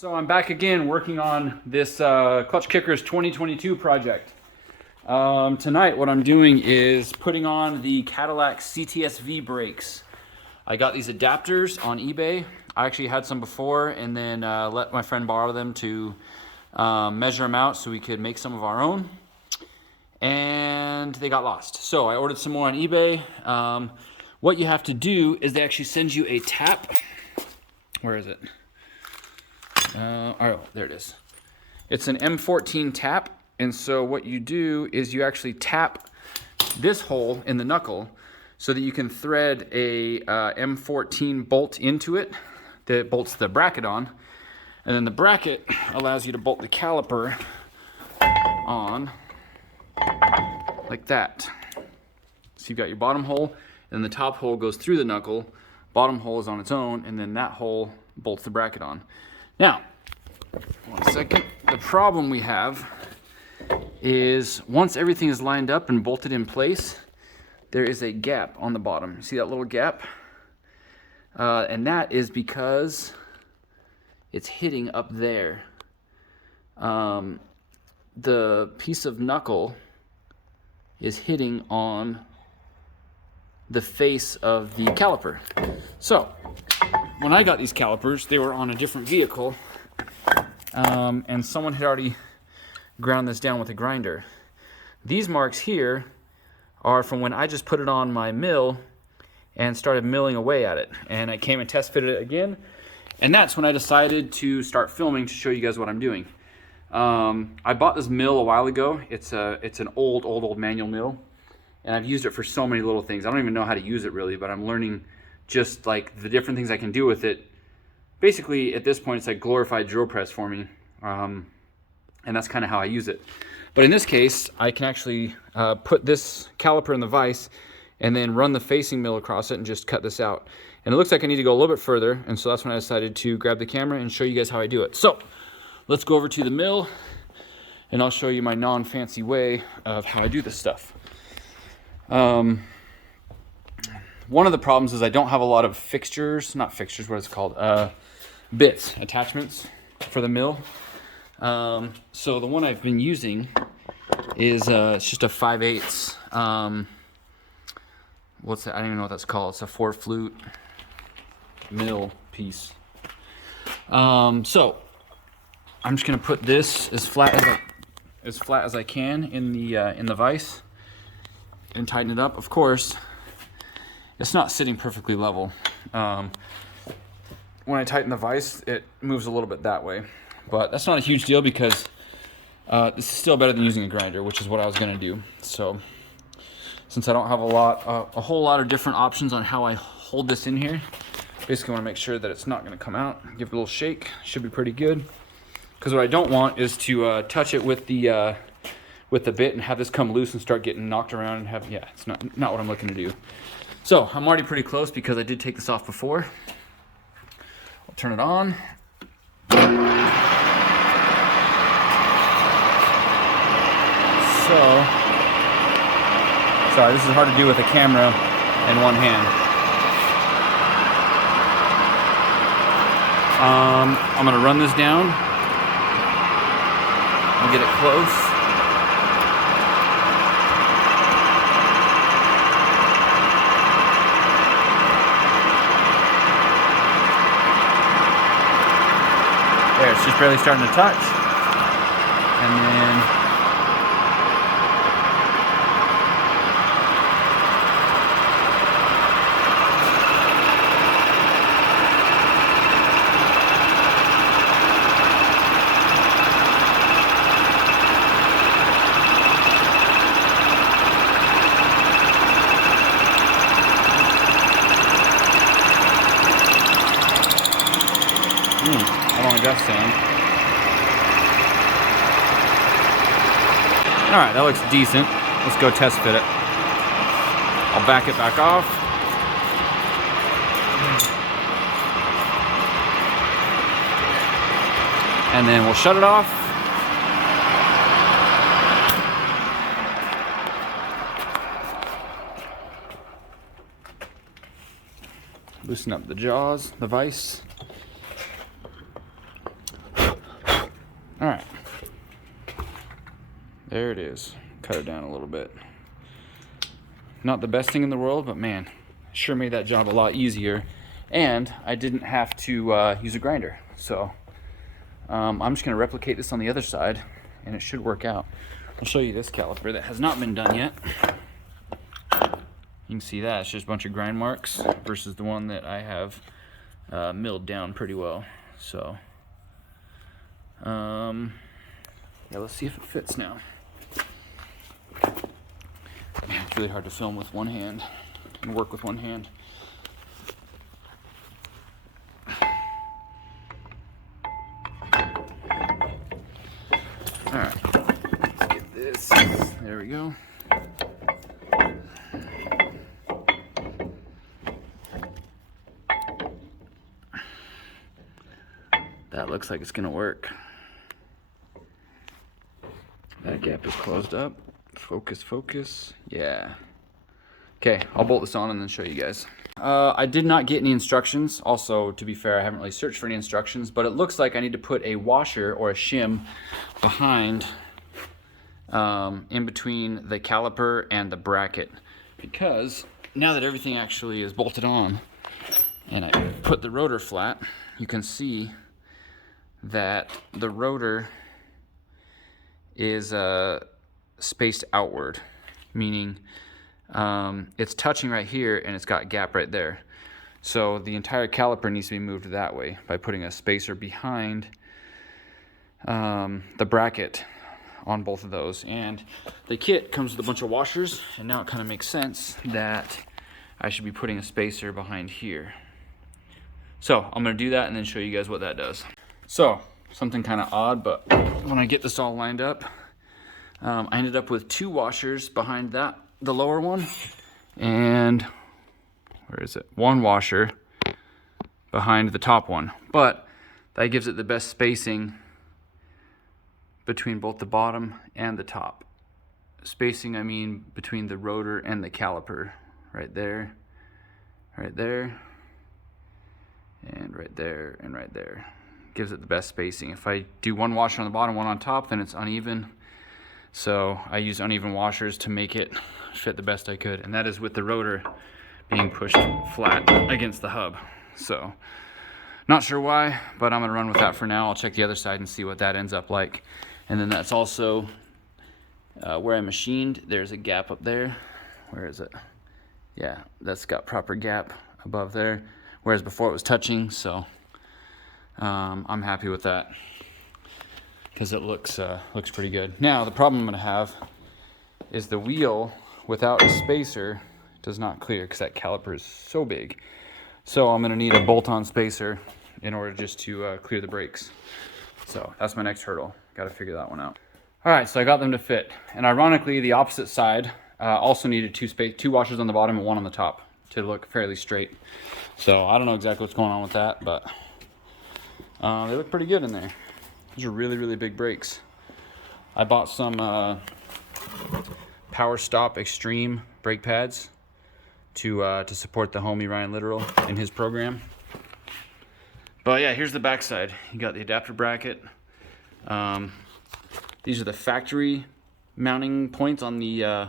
So I'm back again working on this Clutch Kickers 2022 project. Tonight what I'm doing is putting on the Cadillac Cts-V brakes. I got these adapters on eBay. I actually had some before and then let my friend borrow them to measure them out so we could make some of our own. And they got lost. So I ordered some more on eBay. What you have to do is they actually send you a tap. Where is it? Oh, there it is. It's an M14 tap, and so what you do is you actually tap this hole in the knuckle so that you can thread a M14 bolt into it that bolts the bracket on, and then the bracket allows you to bolt the caliper on like that. So you've got your bottom hole, and the top hole goes through the knuckle, bottom hole is on its own, and then that hole bolts the bracket on. Now, one second. The problem we have is once everything is lined up and bolted in place, there is a gap on the bottom. See that little gap? And that is because it's hitting up there. The piece of knuckle is hitting on the face of the caliper. So, when I got these calipers, they were on a different vehicle, and someone had already ground this down with a grinder. These marks here are from when I just put it on my mill and started milling away at it. And I came and test fitted it again, and that's when I decided to start filming to show you guys what I'm doing. I bought this mill a while ago. It's an old manual mill, and I've used it for so many little things. I don't even know how to use it really, but I'm learning just like the different things I can do with it. Basically, at this point, it's like glorified drill press for me, and that's kind of how I use it. But in this case, I can actually put this caliper in the vise and then run the facing mill across it and just cut this out. And it looks like I need to go a little bit further, and so that's when I decided to grab the camera and show you guys how I do it. So let's go over to the mill, and I'll show you my non-fancy way of how I do this stuff. One of the problems is I don't have a lot of fixtures, not fixtures, what it's called, bits, attachments for the mill. So the one I've been using is it's just a 5/8, what's that? I don't even know what that's called. It's a 4-flute mill piece. So I'm just gonna put this as flat as I can in the vise and tighten it up. Of course, it's not sitting perfectly level. When I tighten the vise, it moves a little bit that way, but that's not a huge deal because this is still better than using a grinder, which is what I was gonna do. So since I don't have a whole lot of different options on how I hold this in here, basically want to make sure that it's not gonna come out. Give it a little shake, should be pretty good. Because what I don't want is to touch it with the bit and have this come loose and start getting knocked around and have, yeah, it's not what I'm looking to do. So I'm already pretty close because I did take this off before. I'll turn it on. So, sorry, this is hard to do with a camera in one hand. I'm gonna run this down and get it close. There, it's just barely starting to touch. And then I don't like that sound. Alright, that looks decent. Let's go test fit it. I'll back it back off. And then we'll shut it off. Loosen up the jaws, the vise. There it is. Cut it down a little bit. Not the best thing in the world, but man, sure made that job a lot easier. And I didn't have to use a grinder. So I'm just gonna replicate this on the other side and it should work out. I'll show you this caliper that has not been done yet. You can see that, it's just a bunch of grind marks versus the one that I have milled down pretty well. So, yeah, let's see if it fits now. Man, it's really hard to film with one hand and work with one hand. All right, let's get this. There we go. That looks like it's gonna work. That gap is closed up. Focus, focus. Yeah. Okay, I'll bolt this on and then show you guys. I did not get any instructions. Also, to be fair, I haven't really searched for any instructions, but it looks like I need to put a washer or a shim behind, in between the caliper and the bracket. Because now that everything actually is bolted on and I put the rotor flat, you can see that the rotor is spaced outward, meaning it's touching right here and it's got a gap right there. So the entire caliper needs to be moved that way by putting a spacer behind the bracket on both of those. And the kit comes with a bunch of washers, and now it kind of makes sense that I should be putting a spacer behind here. So I'm going to do that and then show you guys what that does. So something kind of odd, but when I get this all lined up, I ended up with 2 washers behind that, the lower one, and where is it? 1 washer behind the top one. But that gives it the best spacing between both the bottom and the top. Spacing, I mean between the rotor and the caliper. Right there, and right there, and right there. Gives it the best spacing. If I do 1 washer on the bottom, 1 on top, then it's uneven. So I use uneven washers to make it fit the best I could, and that is with the rotor being pushed flat against the hub. So not sure why, but I'm gonna run with that for now. I'll check the other side and see what that ends up like. And then that's also where I machined. There's a gap up there. Where is it? Yeah, that's got proper gap above there, whereas before it was touching. So I'm happy with that because it looks pretty good. Now the problem I'm gonna have is the wheel without a spacer does not clear because that caliper is so big. So I'm gonna need a bolt-on spacer in order just to clear the brakes. So that's my next hurdle. Got to figure that one out. All right, so I got them to fit, and ironically, the opposite side also needed 2 washers on the bottom and 1 on the top to look fairly straight. So I don't know exactly what's going on with that, but they look pretty good in there. These are really, really big brakes. I bought some Power Stop Extreme brake pads to support the homie Ryan Literal in his program. But yeah, here's the back side. You got the adapter bracket. These are the factory mounting points on the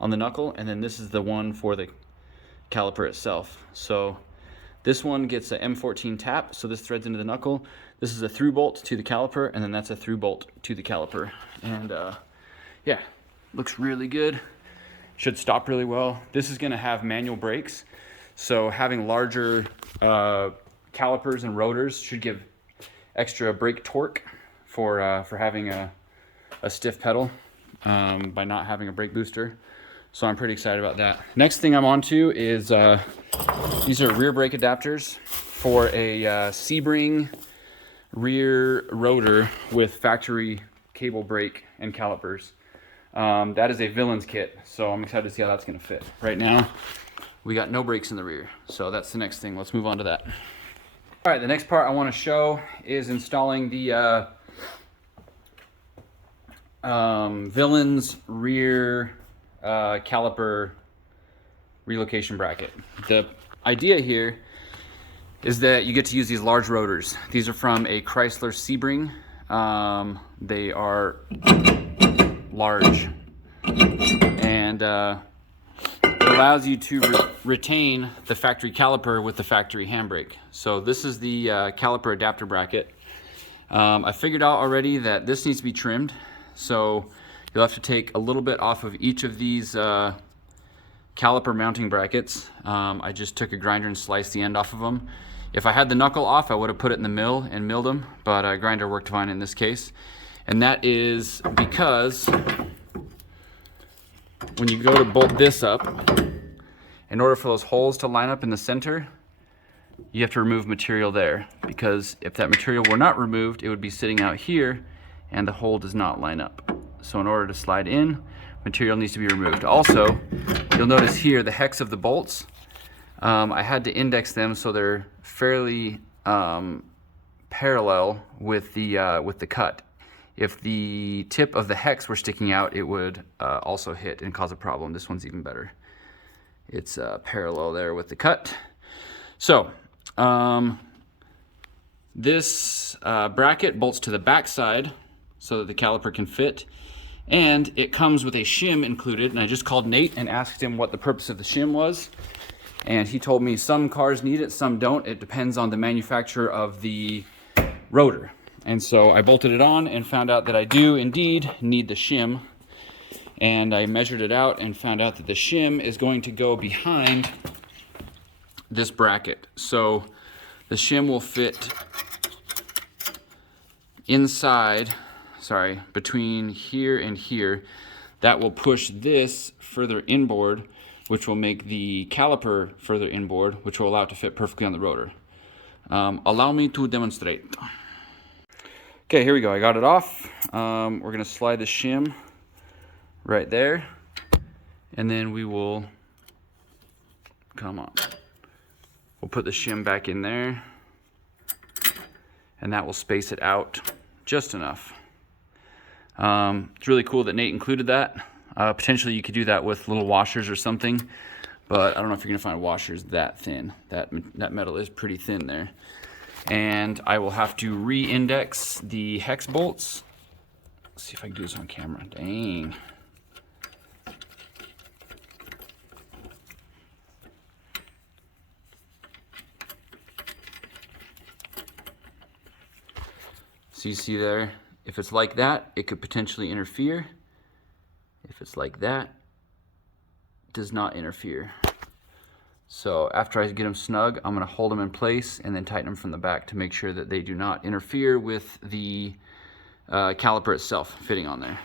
knuckle, and then this is the one for the caliper itself. So this one gets a M14 tap, so this threads into the knuckle. This is a through bolt to the caliper, and then that's a through bolt to the caliper. And yeah, looks really good. Should stop really well. This is gonna have manual brakes, so having larger calipers and rotors should give extra brake torque for having a stiff pedal by not having a brake booster. So I'm pretty excited about that. Next thing I'm on to is these are rear brake adapters for a Sebring rear rotor with factory cable brake and calipers. That is a villain's kit, so I'm excited to see how that's gonna fit. Right now, we got no brakes in the rear, so that's the next thing. Let's move on to that. All right, the next part I want to show is installing the Villain's rear caliper relocation bracket. The idea here is that you get to use these large rotors. These are from a Chrysler Sebring. They are large. And it allows you to retain the factory caliper with the factory handbrake. So this is the caliper adapter bracket. I figured out already that this needs to be trimmed. So you'll have to take a little bit off of each of these caliper mounting brackets. I just took a grinder and sliced the end off of them. If I had the knuckle off, I would have put it in the mill and milled them, but a grinder worked fine in this case. And that is because when you go to bolt this up, in order for those holes to line up in the center, you have to remove material there, because if that material were not removed, it would be sitting out here and the hole does not line up. So in order to slide in, material needs to be removed. Also, you'll notice here the hex of the bolts, I had to index them so they're fairly parallel with the cut. If the tip of the hex were sticking out, it would also hit and cause a problem. This one's even better. It's parallel there with the cut. So this bracket bolts to the back side so that the caliper can fit, and it comes with a shim included. And I just called Nate and asked him what the purpose of the shim was, and he told me some cars need it, some don't. It depends on the manufacturer of the rotor. And so I bolted it on and found out that I do indeed need the shim. And I measured it out and found out that the shim is going to go behind this bracket. So the shim will fit inside, between here and here. That will push this further inboard, which will make the caliper further inboard, which will allow it to fit perfectly on the rotor. Allow me to demonstrate. Okay, here we go. I got it off. We're going to slide the shim right there, and then we will, we'll put the shim back in there, and that will space it out just enough. It's really cool that Nate included that. Potentially you could do that with little washers or something, but I don't know if you're gonna find washers that thin. That metal is pretty thin there. And I will have to re-index the hex bolts. Let's see if I can do this on camera. Dang. So you see there, if it's like that, it could potentially interfere. If it's like that, it does not interfere. So after I get them snug, I'm gonna hold them in place and then tighten them from the back to make sure that they do not interfere with the caliper itself fitting on there.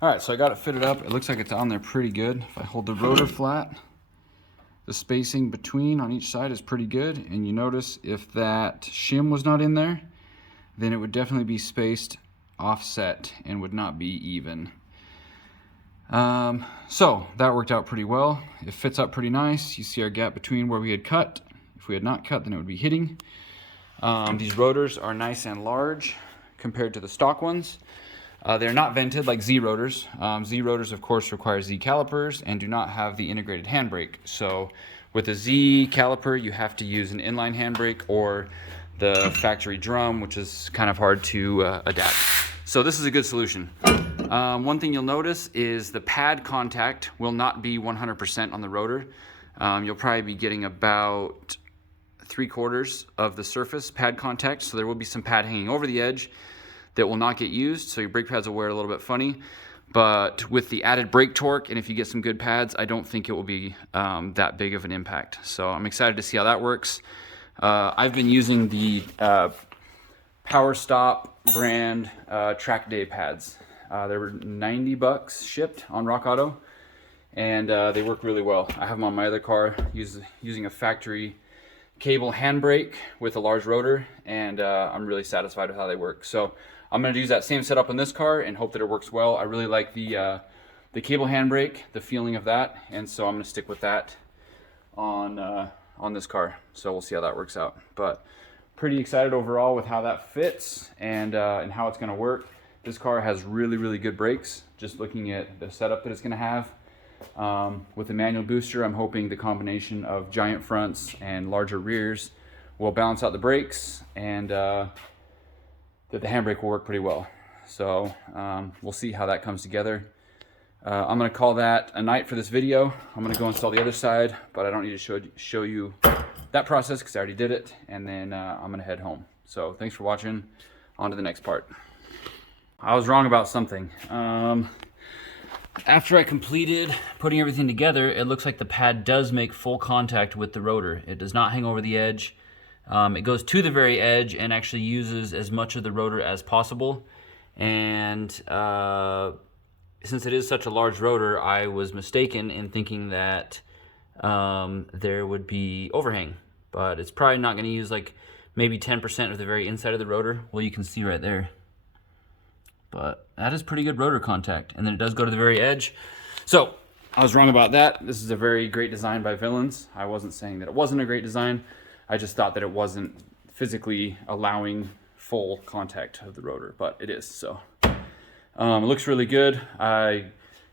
All right, so I got it fitted up. It looks like it's on there pretty good. If I hold the rotor flat, the spacing between on each side is pretty good. And you notice if that shim was not in there, then it would definitely be spaced offset and would not be even. So that worked out pretty well. It fits up pretty nice. You see our gap between where we had cut. If we had not cut, then it would be hitting. These rotors are nice and large compared to the stock ones. They're not vented like Z rotors. Z rotors, of course, require Z calipers and do not have the integrated handbrake. So with a Z caliper, you have to use an inline handbrake or the factory drum, which is kind of hard to adapt. So this is a good solution. One thing you'll notice is the pad contact will not be 100% on the rotor. You'll probably be getting about 3/4 of the surface pad contact, so there will be some pad hanging over the edge that will not get used, so your brake pads will wear a little bit funny. But with the added brake torque, and if you get some good pads, I don't think it will be that big of an impact. So I'm excited to see how that works. I've been using the Power Stop brand track day pads. They were $90 shipped on Rock Auto, and they work really well. I have them on my other car using a factory cable handbrake with a large rotor, and I'm really satisfied with how they work. So I'm going to use that same setup on this car and hope that it works well. I really like the cable handbrake, the feeling of that, and so I'm going to stick with that on this car. So we'll see how that works out. But pretty excited overall with how that fits and how it's going to work. This car has really, really good brakes. Just looking at the setup that it's going to have. With the manual booster, I'm hoping the combination of giant fronts and larger rears will balance out the brakes, and that the handbrake will work pretty well. So we'll see how that comes together. I'm going to call that a night for this video. I'm going to go install the other side, but I don't need to show you that process because I already did it. And then I'm going to head home. So thanks for watching. On to the next part. I was wrong about something. After I completed putting everything together, it looks like the pad does make full contact with the rotor. It does not hang over the edge. It goes to the very edge and actually uses as much of the rotor as possible. And since it is such a large rotor, I was mistaken in thinking that there would be overhang, but it's probably not going to use like maybe 10% of the very inside of the rotor. Well, you can see right there, but that is pretty good rotor contact, and then it does go to the very edge. So I was wrong about that. This is a very great design by Villains. I wasn't saying that it wasn't a great design. I just thought that it wasn't physically allowing full contact of the rotor, but it is. So it looks really good. I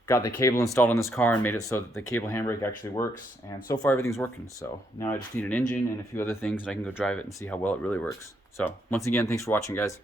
got the cable installed on this car and made it so that the cable handbrake actually works, and so far everything's working. So now I just need an engine and a few other things, and I can go drive it and see how well it really works. So once again, thanks for watching, guys.